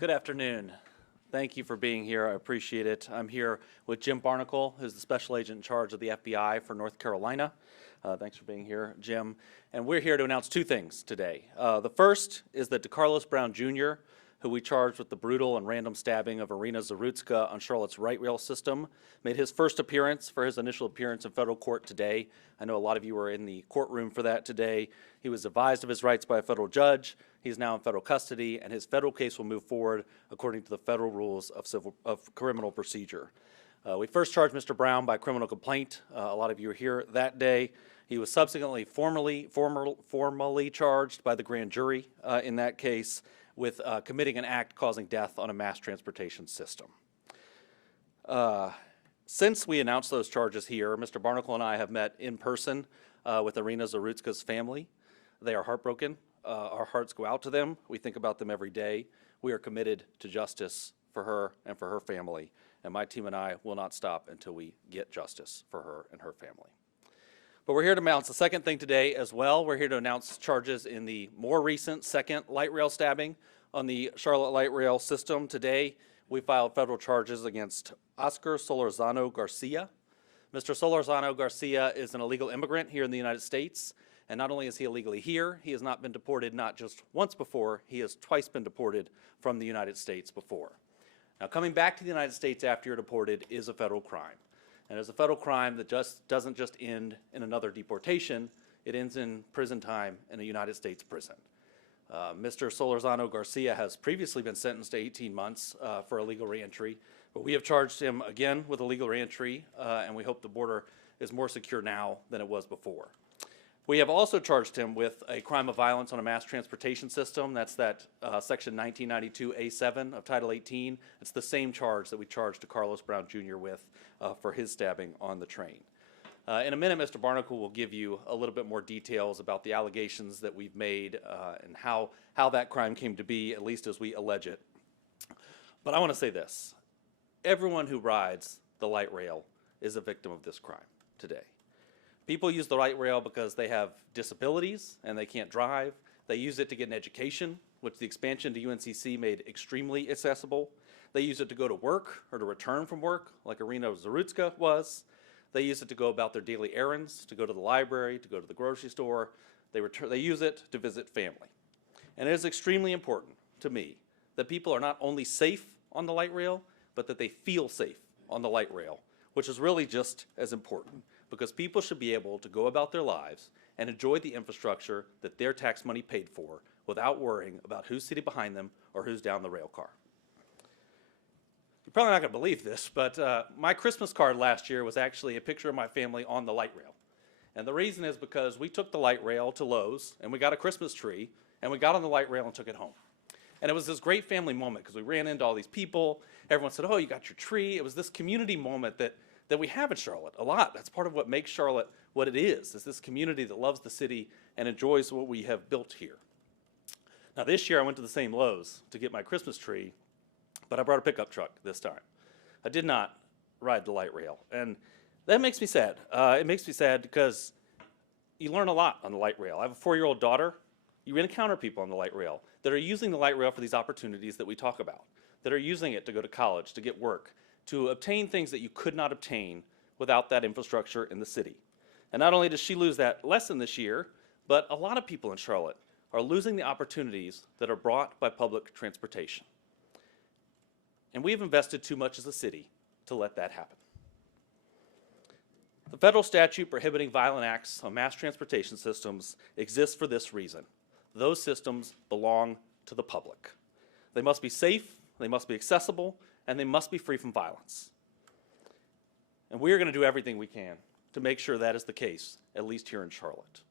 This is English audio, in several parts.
Good afternoon. Thank you for being here. I appreciate it. I'm here with Jim Barnacle, who's the special agent in charge of the FBI for North Carolina. Thanks for being here, Jim. And we're here to announce two things today. The first is that DeCarlos Brown Jr., who we charged with the brutal and random stabbing of Irina Zarutska on Charlotte's light rail system, made his first appearance for his initial appearance in federal court today. I know a lot of you were in the courtroom for that today. He was advised of his rights by a federal judge. He's now in federal custody, and his federal case will move forward according to the federal rules of criminal procedure. We first charged Mr. Brown by criminal complaint. A lot of you were here that day. He was subsequently formally charged by the grand jury in that case with committing an act causing death on a mass transportation system. Since we announced those charges here, Mr. Barnacle and I have met in person with Irina Zarutska's family. They are heartbroken. Our hearts go out to them. We think about them every day. We are committed to justice for her and for her family, and my team and I will not stop until we get justice for her and her family. But we're here to announce the second thing today as well. We're here to announce charges in the more recent second light rail stabbing on the Charlotte light rail system. Today, we filed federal charges against Oscar Solorzano Garcia. Mr. Solorzano Garcia is an illegal immigrant here in the United States. And not only is he illegally here, he has not been deported not just once before, he has twice been deported from the United States before. Now, coming back to the United States after you're deported is a federal crime. And as a federal crime that doesn't just end in another deportation, it ends in prison time in a United States prison. Mr. Solorzano Garcia has previously been sentenced to 18 months for illegal reentry, but we have charged him again with illegal reentry, and we hope the border is more secure now than it was before. We have also charged him with a crime of violence on a mass transportation system. That's that section 1992A7 of Title 18. It's the same charge that we charged DeCarlos Brown Jr. with for his stabbing on the train. In a minute, Mr. Barnacle will give you a little bit more details about the allegations that we've made and how that crime came to be, at least as we allege it. But I want to say this. Everyone who rides the light rail is a victim of this crime today. People use the light rail because they have disabilities and they can't drive. They use it to get an education, which the expansion to UNCC made extremely accessible. They use it to go to work or to return from work, like Irina Zarutska was. They use it to go about their daily errands, to go to the library, to go to the grocery store. They use it to visit family. And it is extremely important to me that people are not only safe on the light rail, but that they feel safe on the light rail, which is really just as important, because people should be able to go about their lives and enjoy the infrastructure that their tax money paid for without worrying about who's sitting behind them or who's down the rail car. You're probably not going to believe this, but my Christmas card last year was actually a picture of my family on the light rail. And the reason is because we took the light rail to Lowe's and we got a Christmas tree and we got on the light rail and took it home. And it was this great family moment because we ran into all these people. Everyone said, oh, you got your tree. It was this community moment that we have in Charlotte a lot. That's part of what makes Charlotte what it is this community that loves the city and enjoys what we have built here. Now this year I went to the same Lowe's to get my Christmas tree, but I brought a pickup truck this time. I did not ride the light rail, and that makes me sad. It makes me sad because you learn a lot on the light rail. I have a 4-year-old daughter. You encounter people on the light rail that are using the light rail for these opportunities that we talk about, that are using it to go to college, to get work, to obtain things that you could not obtain without that infrastructure in the city. And not only does she lose that lesson this year, but a lot of people in Charlotte are losing the opportunities that are brought by public transportation. And we have invested too much as a city to let that happen. The federal statute prohibiting violent acts on mass transportation systems exists for this reason. Those systems belong to the public. They must be safe, they must be accessible, and they must be free from violence. And we are going to do everything we can to make sure that is the case, at least here in Charlotte.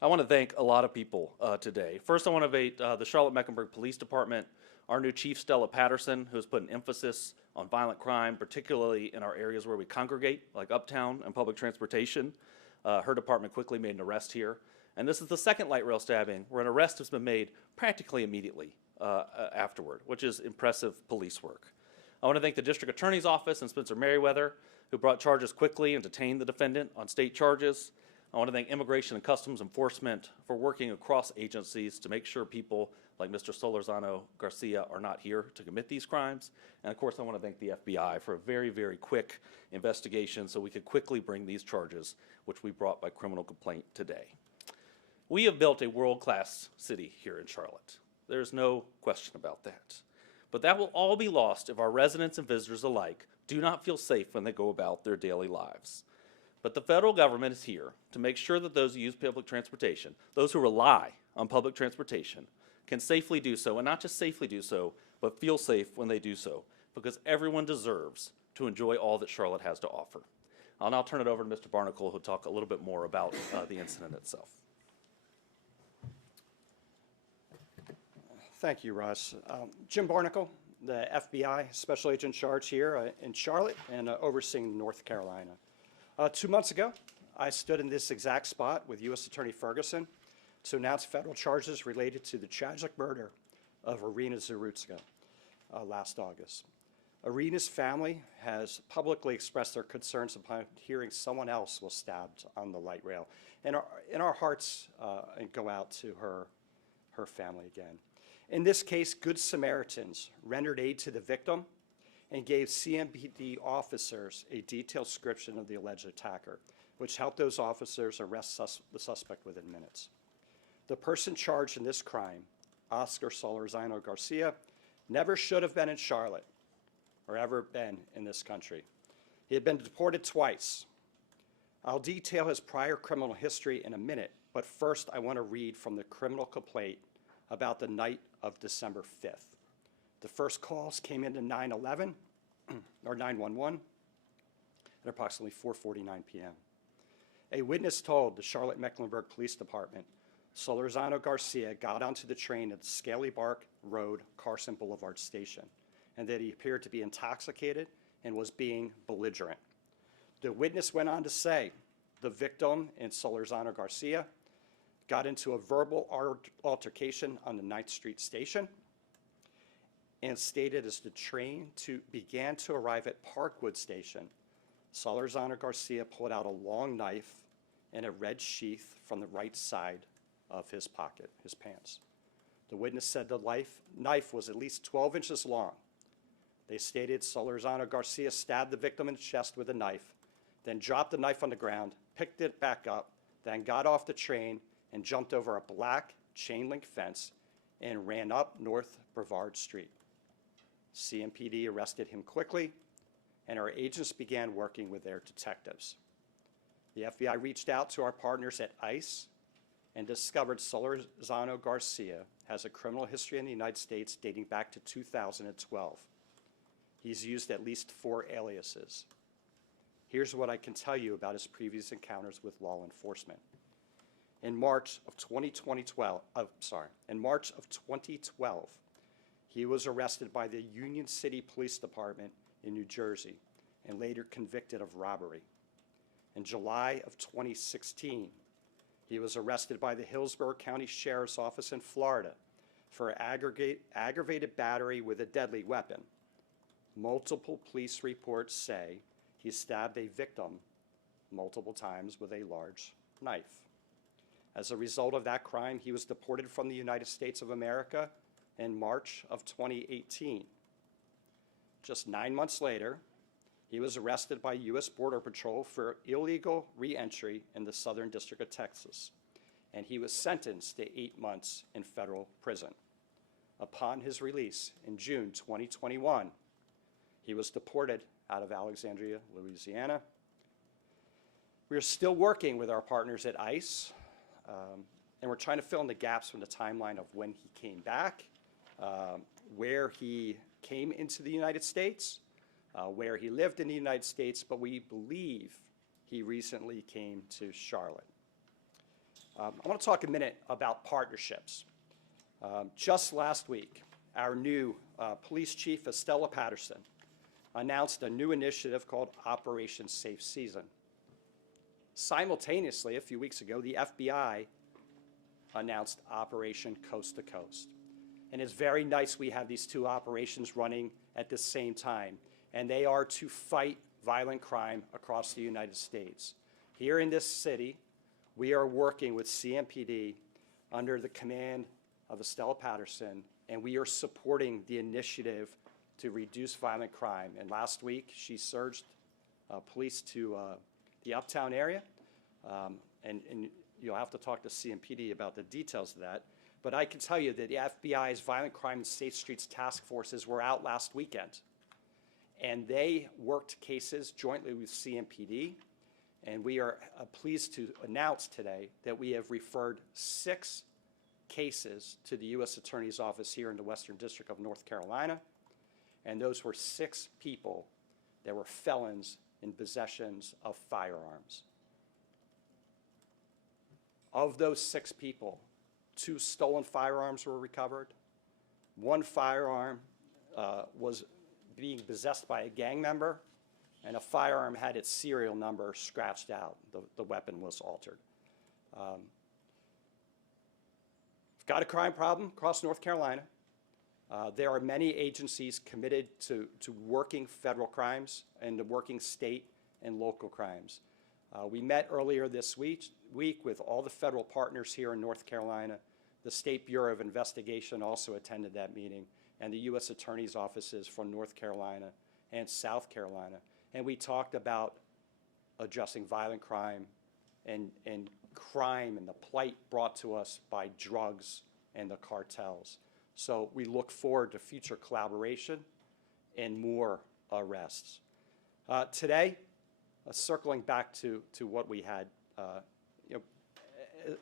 I want to thank a lot of people today. First, I want to thank the Charlotte-Mecklenburg Police Department, our new Chief Stella Patterson, who has put an emphasis on violent crime, particularly in our areas where we congregate, like Uptown and public transportation. Her department quickly made an arrest here. And this is the second light rail stabbing where an arrest has been made practically immediately afterward, which is impressive police work. I want to thank the District Attorney's Office and Spencer Merriweather, who brought charges quickly and detained the defendant on state charges. I want to thank Immigration and Customs Enforcement for working across agencies to make sure people like Mr. Solorzano Garcia are not here to commit these crimes. And of course, I want to thank the FBI for a very, very quick investigation so we could quickly bring these charges, which we brought by criminal complaint today. We have built a world-class city here in Charlotte. There's no question about that. But that will all be lost if our residents and visitors alike do not feel safe when they go about their daily lives. But the federal government is here to make sure that those who use public transportation, those who rely on public transportation, can safely do so, and not just safely do so, but feel safe when they do so, because everyone deserves to enjoy all that Charlotte has to offer. I'll now turn it over to Mr. Barnacle, who'll talk a little bit more about the incident itself. Thank you, Russ. Jim Barnacle, the FBI Special Agent in charge here in Charlotte and overseeing North Carolina. 2 months ago, I stood in this exact spot with U.S. Attorney Ferguson to announce federal charges related to the tragic murder of Irina Zarutska last August. Irina's family has publicly expressed their concerns upon hearing someone else was stabbed on the light rail. And our hearts go out to her family again. In this case, Good Samaritans rendered aid to the victim and gave CMPD officers a detailed description of the alleged attacker, which helped those officers arrest the suspect within minutes. The person charged in this crime, Oscar Solorzano Garcia, never should have been in Charlotte or ever been in this country. He had been deported twice. I'll detail his prior criminal history in a minute, but first I want to read from the criminal complaint about the night of December 5th. The first calls came into 911 or 911 at approximately 4:49 p.m. A witness told the Charlotte-Mecklenburg Police Department Solorzano Garcia got onto the train at the Scaly Bark Road, Carson Boulevard station, and that he appeared to be intoxicated and was being belligerent. The witness went on to say the victim and Solorzano Garcia got into a verbal altercation on the 9th Street station and stated as the train began to arrive at Parkwood Station, Solorzano Garcia pulled out a long knife and a red sheath from the right side of his pocket, his pants. The witness said the knife was at least 12 inches long. They stated Solorzano Garcia stabbed the victim in the chest with a knife, then dropped the knife on the ground, picked it back up, then got off the train and jumped over a black chain-link fence and ran up North Brevard Street. CMPD arrested him quickly, and our agents began working with their detectives. The FBI reached out to our partners at ICE and discovered Solorzano Garcia has a criminal history in the United States dating back to 2012. He's used at least 4 aliases. Here's what I can tell you about his previous encounters with law enforcement. In March of 2012, he was arrested by the Union City Police Department in New Jersey and later convicted of robbery. In July of 2016, he was arrested by the Hillsborough County Sheriff's Office in Florida for aggravated battery with a deadly weapon. Multiple police reports say he stabbed a victim multiple times with a large knife. As a result of that crime, he was deported from the United States of America in March of 2018. Just 9 months later, he was arrested by U.S. Border Patrol for illegal re-entry in the Southern District of Texas, and he was sentenced to 8 months in federal prison. Upon his release in June 2021, he was deported out of Alexandria, Louisiana. We are still working with our partners at ICE, and we're trying to fill in the gaps from the timeline of when he came back, where he came into the United States, where he lived in the United States, but we believe he recently came to Charlotte. I want to talk a minute about partnerships. Just last week, our new police chief, Estella Patterson, announced a new initiative called Operation Safe Season. Simultaneously, a few weeks ago, the FBI announced Operation Coast to Coast. And it's very nice we have these two operations running at the same time, and they are to fight violent crime across the United States. Here in this city, we are working with CMPD under the command of Estella Patterson, and we are supporting the initiative to reduce violent crime. And last week, she surged police to the uptown area, and you'll have to talk to CMPD about the details of that. But I can tell you that the FBI's Violent Crime and Safe Streets task forces were out last weekend, and they worked cases jointly with CMPD, and we are pleased to announce today that we have referred 6 cases to the U.S. Attorney's Office here in the Western District of North Carolina, and those were 6 people that were felons in possessions of firearms. Of those 6 people, 2 stolen firearms were recovered. 1 firearm was being possessed by a gang member, and a firearm had its serial number scratched out. The weapon was altered. Got a crime problem across North Carolina. There are many agencies committed to working federal crimes and to working state and local crimes. We met earlier this week with all the federal partners here in North Carolina. The State Bureau of Investigation also attended that meeting, and the U.S. Attorney's offices from North Carolina and South Carolina. And we talked about addressing violent crime and crime and the plight brought to us by drugs and the cartels. So we look forward to future collaboration and more arrests. Today, circling back to what we had,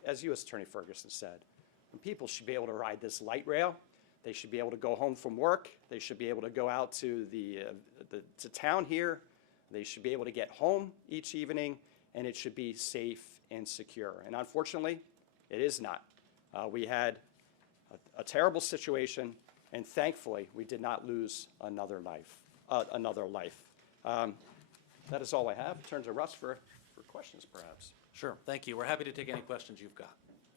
as U.S. Attorney Ferguson said, people should be able to ride this light rail. They should be able to go home from work. They should be able to go out to to town here. They should be able to get home each evening, and it should be safe and secure. And unfortunately, it is not. We had a terrible situation, and thankfully, we did not lose another life. That is all I have. Turn to Russ for questions, perhaps. Sure, thank you. We're happy to take any questions you've got.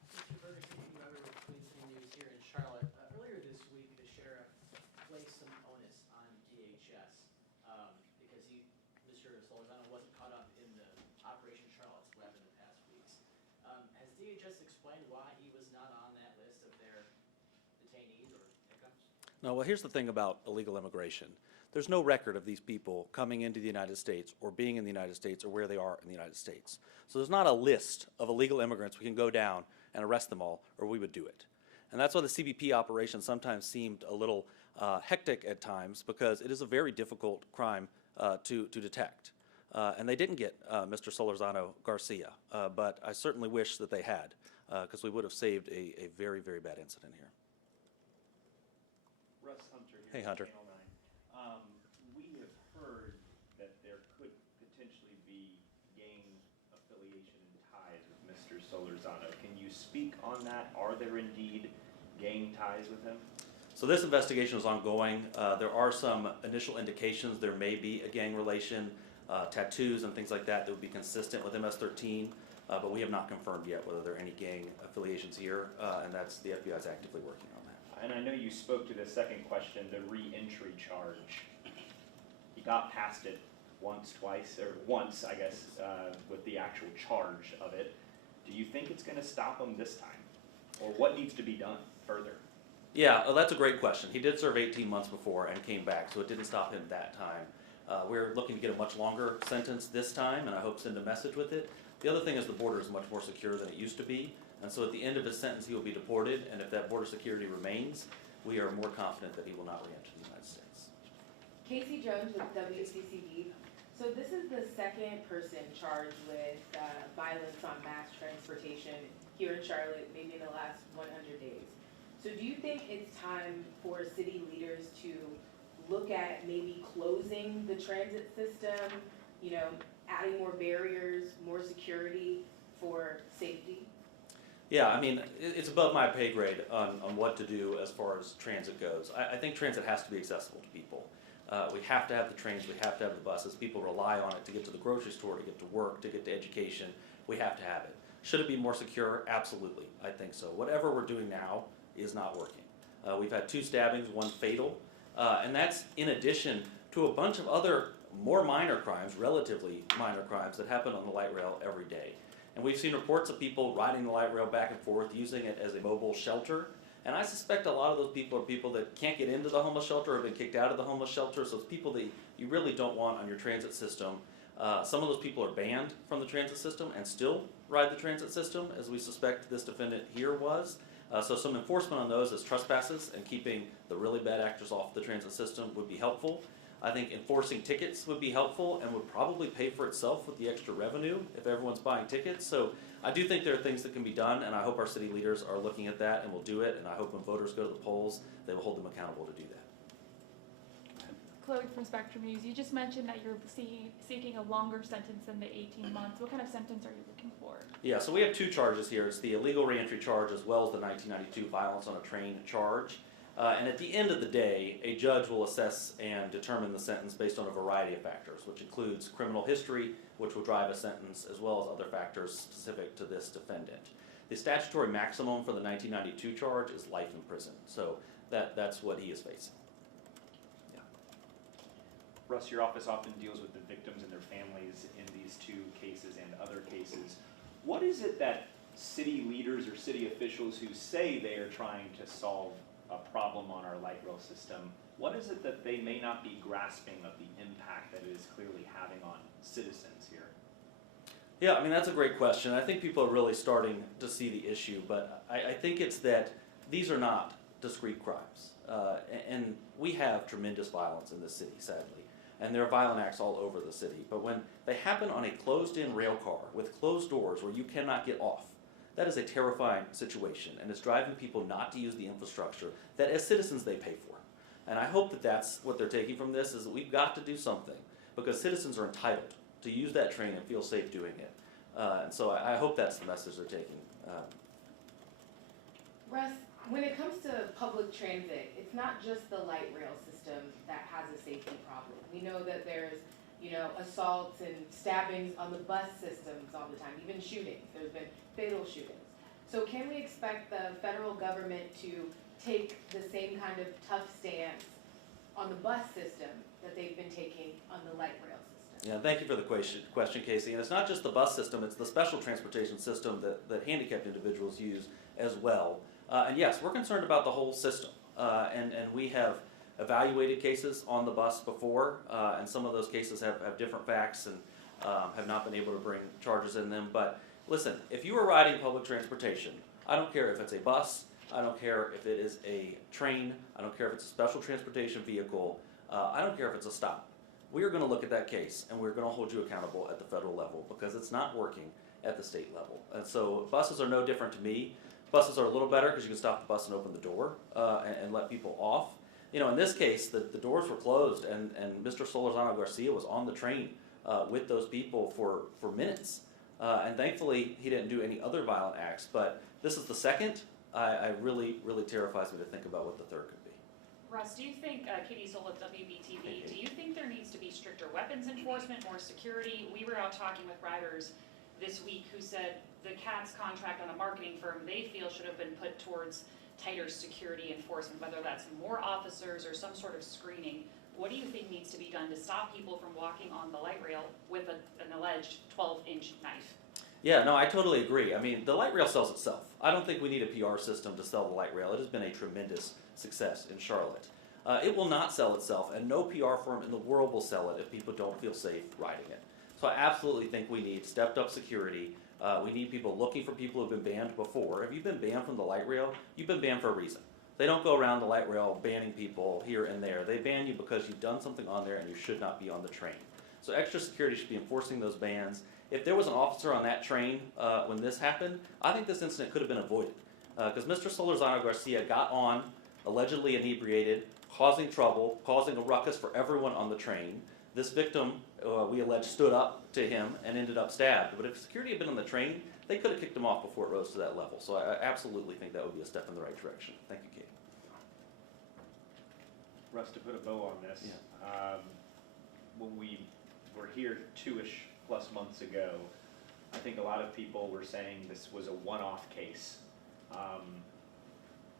Mr. Ferguson, you ever with Queenston News here in Charlotte. Earlier this week, the sheriff placed some onus on DHS because Mr. Solorzano wasn't caught up in the Operation Charlotte's Web in the past weeks. Has DHS explained why he was not on that list of their detainees or hiccups? No, well, here's the thing about illegal immigration. There's no record of these people coming into the United States or being in the United States or where they are in the United States. So there's not a list of illegal immigrants we can go down and arrest them all, or we would do it. And that's why the CBP operation sometimes seemed a little hectic at times, because it is a very difficult crime to detect. And they didn't get Mr. Solorzano Garcia, but I certainly wish that they had, because we would have saved a very, very bad incident here. Russ Hunter here. Hey, Hunter. Channel 9. We have heard that there could potentially be gang affiliation and ties with Mr. Solorzano. Can you speak on that? Are there indeed gang ties with him? So this investigation is ongoing. There are some initial indications there may be a gang relation, tattoos and things like that that would be consistent with MS-13, but we have not confirmed yet whether there are any gang affiliations here, and the FBI is actively working on that. And I know you spoke to the second question, the re-entry charge. He got past it once, I guess, with the actual charge of it. Do you think it's going to stop him this time? Or what needs to be done further? Yeah, that's a great question. He did serve 18 months before and came back, so it didn't stop him that time. We're looking to get a much longer sentence this time, and I hope send a message with it. The other thing is the border is much more secure than it used to be, and so at the end of his sentence he will be deported, and if that border security remains, we are more confident that he will not re-enter the United States. Casey Jones with WCCD. So this is the second person charged with violence on mass transportation here in Charlotte, maybe in the last 100 days. So do you think it's time for city leaders to look at maybe closing the transit system, adding more barriers, more security for safety? Yeah, I mean, it's above my pay grade on what to do as far as transit goes. I think transit has to be accessible to people. We have to have the trains, we have to have the buses. People rely on it to get to the grocery store, to get to work, to get to education. We have to have it. Should it be more secure? Absolutely, I think so. Whatever we're doing now is not working. We've had 2 stabbings, 1 fatal, and that's in addition to a bunch of other more minor crimes, relatively minor crimes, that happen on the light rail every day. And we've seen reports of people riding the light rail back and forth, using it as a mobile shelter. And I suspect a lot of those people are people that can't get into the homeless shelter or have been kicked out of the homeless shelter. So it's people that you really don't want on your transit system. Some of those people are banned from the transit system and still ride the transit system, as we suspect this defendant here was. So some enforcement on those as trespasses and keeping the really bad actors off the transit system would be helpful. I think enforcing tickets would be helpful and would probably pay for itself with the extra revenue if everyone's buying tickets. So I do think there are things that can be done, and I hope our city leaders are looking at that and will do it, and I hope when voters go to the polls, they will hold them accountable to do that. Chloe from Spectrum News, you just mentioned that you're seeking a longer sentence than the 18 months. What kind of sentence are you looking for? Yeah, so we have two charges here. It's the illegal reentry charge as well as the 1992 violence on a train charge. And at the end of the day, a judge will assess and determine the sentence based on a variety of factors, which includes criminal history, which will drive a sentence, as well as other factors specific to this defendant. The statutory maximum for the 1992 charge is life in prison, so that's what he is facing. Yeah. Russ, your office often deals with the victims and their families in these two cases and other cases. What is it that city leaders or city officials who say they are trying to solve a problem on our light rail system, what is it that they may not be grasping of the impact that it is clearly having on citizens here? Yeah, I mean, that's a great question. I think people are really starting to see the issue, but I think it's that these are not discrete crimes. And we have tremendous violence in this city, sadly. And there are violent acts all over the city. But when they happen on a closed-in rail car with closed doors where you cannot get off, that is a terrifying situation, and it's driving people not to use the infrastructure that as citizens they pay for. And I hope that that's what they're taking from this, is that we've got to do something, because citizens are entitled to use that train and feel safe doing it. And so I hope that's the message they're taking. Russ, when it comes to public transit, it's not just the light rail system that has a safety problem. We know that there's, assaults and stabbings on the bus systems all the time, even shootings. There's been fatal shootings. So can we expect the federal government to take the same kind of tough stance on the bus system that they've been taking on the light rail system? Yeah, thank you for the question, Casey. And it's not just the bus system, it's the special transportation system that handicapped individuals use as well. And yes, we're concerned about the whole system. And we have evaluated cases on the bus before, and some of those cases have different facts and have not been able to bring charges in them. But listen, if you are riding public transportation, I don't care if it's a bus, I don't care if it is a train, I don't care if it's a special transportation vehicle, I don't care if it's a stop. We are going to look at that case and we're going to hold you accountable at the federal level, because it's not working at the state level. And so buses are no different to me. Buses are a little better because you can stop the bus and open the door and let people off. In this case, the doors were closed, and Mr. Solorzano Garcia was on the train with those people for minutes. And thankfully, he didn't do any other violent acts. But this is the second. I really terrifies me to think about what the third could be. Russ, do you think, Katie Soul at WBTV, do you think there needs to be stricter weapons enforcement, more security? We were out talking with riders this week who said the CATS contract on a marketing firm they feel should have been put towards tighter security enforcement, whether that's more officers or some sort of screening. What do you think needs to be done to stop people from walking on the light rail with an alleged 12-inch knife? Yeah, no, I totally agree. I mean, the light rail sells itself. I don't think we need a PR system to sell the light rail. It has been a tremendous success in Charlotte. It will not sell itself, and no PR firm in the world will sell it if people don't feel safe riding it. So I absolutely think we need stepped up security. We need people looking for people who have been banned before. If you've been banned from the light rail, you've been banned for a reason. They don't go around the light rail banning people here and there. They ban you because you've done something on there and you should not be on the train. So extra security should be enforcing those bans. If there was an officer on that train when this happened, I think this incident could have been avoided. Because Mr. Solorzano Garcia got on, allegedly inebriated, causing trouble, causing a ruckus for everyone on the train. This victim, we allege, stood up to him and ended up stabbed. But if security had been on the train, they could have kicked him off before it rose to that level. So I absolutely think that would be a step in the right direction. Thank you, Kate. Russ, to put a bow on this, when we were here 2-ish plus months ago, I think a lot of people were saying this was a one-off case.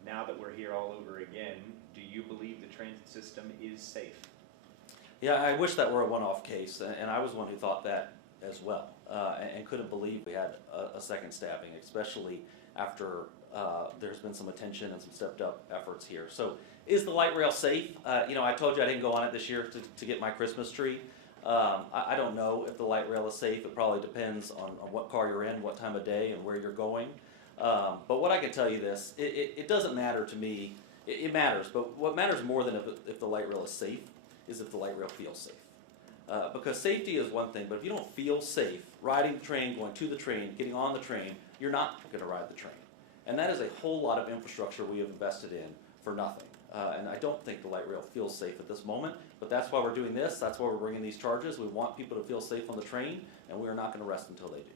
Now that we're here all over again, do you believe the transit system is safe? Yeah, I wish that were a one-off case, and I was one who thought that as well, and couldn't believe we had a second stabbing, especially after there's been some attention and some stepped up efforts here. So is the light rail safe? You know, I told you I didn't go on it this year to get my Christmas tree. I don't know if the light rail is safe. It probably depends on what car you're in, what time of day, and where you're going. But what I can tell you this, it doesn't matter to me. It matters, but what matters more than if the light rail is safe is if the light rail feels safe. Because safety is one thing, but if you don't feel safe riding the train, going to the train, getting on the train, you're not going to ride the train. And that is a whole lot of infrastructure we have invested in for nothing. And I don't think the light rail feels safe at this moment, but that's why we're doing this. That's why we're bringing these charges. We want people to feel safe on the train, and we are not going to rest until they do.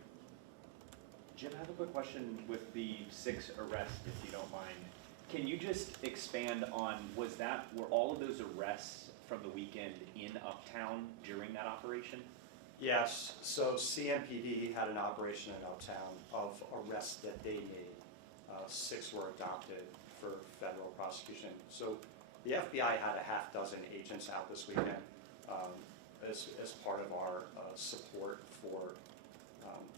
Jim, I have a quick question with the 6 arrests, if you don't mind. Can you just expand on, were all of those arrests from the weekend in Uptown during that operation? Yes, so CMPD had an operation in Uptown of arrests that they made. 6 were adopted for federal prosecution. So the FBI had a half dozen agents out this weekend as part of our support for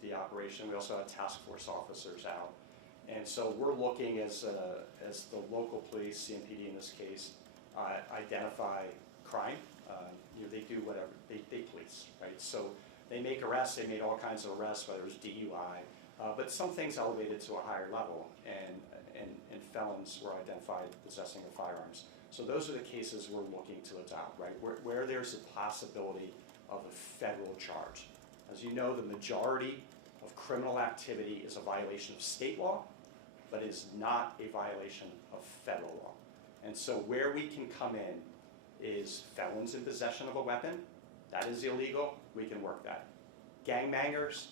the operation. We also had task force officers out. And so we're looking as the local police, CMPD in this case, identify crime. You know, they do whatever, they police, right? So they make arrests, they made all kinds of arrests, whether it was DUI, but some things elevated to a higher level, and felons were identified possessing of firearms. So those are the cases we're looking to adopt, right? Where there's a possibility of a federal charge. As you know, the majority of criminal activity is a violation of state law, but is not a violation of federal law. And so where we can come in is felons in possession of a weapon. That is illegal. We can work that. Gangbangers,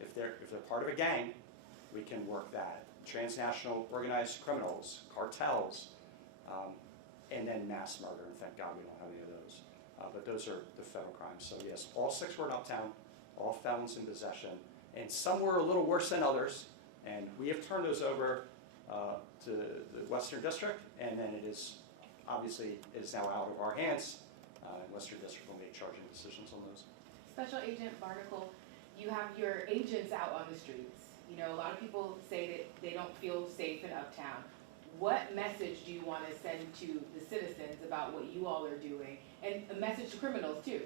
if they're part of a gang, we can work that. Transnational organized criminals, cartels, and then mass murder. And thank God we don't have any of those. But those are the federal crimes. So yes, all 6 were in Uptown, all felons in possession, and some were a little worse than others. And we have turned those over to the Western District, and then it is now out of our hands. Western District will make charging decisions on those. Special Agent Barnacle, you have your agents out on the streets. You know, a lot of people say that they don't feel safe in Uptown. What message do you want to send to the citizens about what you all are doing, and a message to criminals too?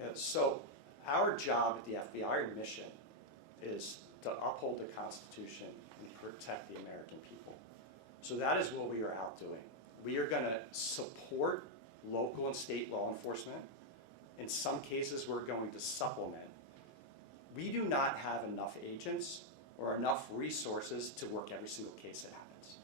Yeah, so our job at the FBI, our mission, is to uphold the Constitution and protect the American people. So that is what we are out doing. We are going to support local and state law enforcement. In some cases, we're going to supplement. We do not have enough agents or enough resources to work every single case that happens.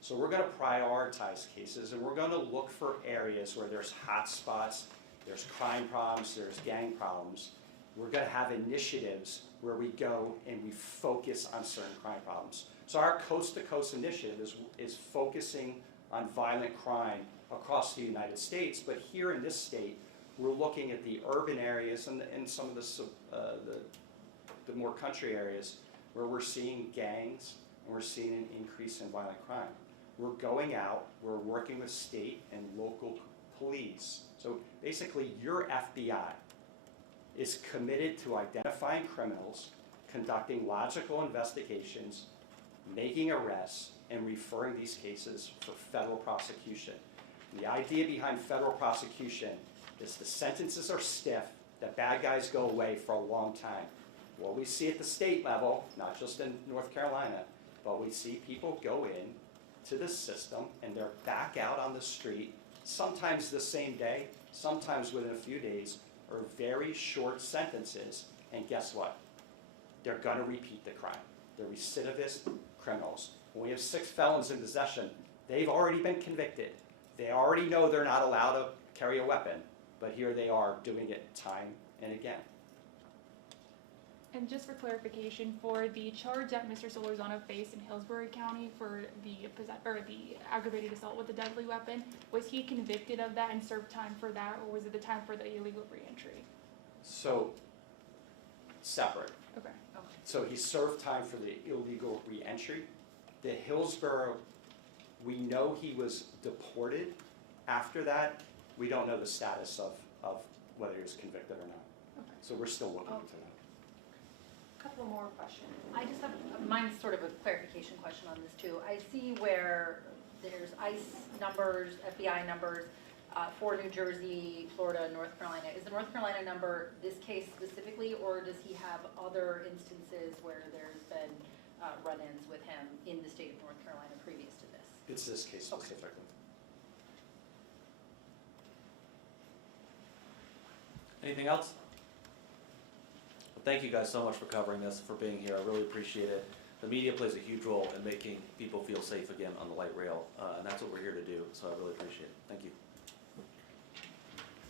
So we're going to prioritize cases, and we're going to look for areas where there's hot spots, there's crime problems, there's gang problems. We're going to have initiatives where we go and we focus on certain crime problems. So our coast-to-coast initiative is focusing on violent crime across the United States, but here in this state, we're looking at the urban areas and some of the more country areas where we're seeing gangs and we're seeing an increase in violent crime. We're going out, we're working with state and local police. So basically, your FBI is committed to identifying criminals, conducting logical investigations, making arrests, and referring these cases for federal prosecution. The idea behind federal prosecution is the sentences are stiff, the bad guys go away for a long time. What we see at the state level, not just in North Carolina, but we see people go in to the system and they're back out on the street, sometimes the same day, sometimes within a few days, or very short sentences, and guess what? They're gonna repeat the crime. They're recidivist criminals. When we have 6 felons in possession, they've already been convicted. They already know they're not allowed to carry a weapon, but here they are doing it time and again. And just for clarification, for the charge that Mr. Solorzano faced in Hillsborough County for the aggravated assault with a deadly weapon, was he convicted of that and served time for that, or was it the time for the illegal reentry? So, separate. Okay. So he served time for the illegal reentry. The Hillsborough, we know he was deported. After that, we don't know the status of whether he was convicted or not. Okay. So we're still looking into that. Couple more questions. I just have, mine's sort of a clarification question on this too. I see where there's ICE numbers, FBI numbers for New Jersey, Florida, North Carolina. Is the North Carolina number this case specifically, or does he have other instances where there's been run-ins with him in the state of North Carolina previous to this? It's this case Okay. specifically. Anything else? Well, thank you guys so much for covering this, for being here. I really appreciate it. The media plays a huge role in making people feel safe again on the light rail, and that's what we're here to do, so I really appreciate it. Thank you.